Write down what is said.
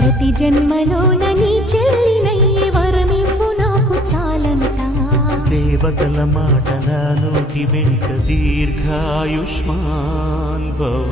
ప్రతి జన్మలోన నీ చెల్లినయ్యే వరమివ్వు నాకు చాలంట. దేవతల మాట నా నోటి వెంట దీర్ఘాయుష్మాన్ భవ.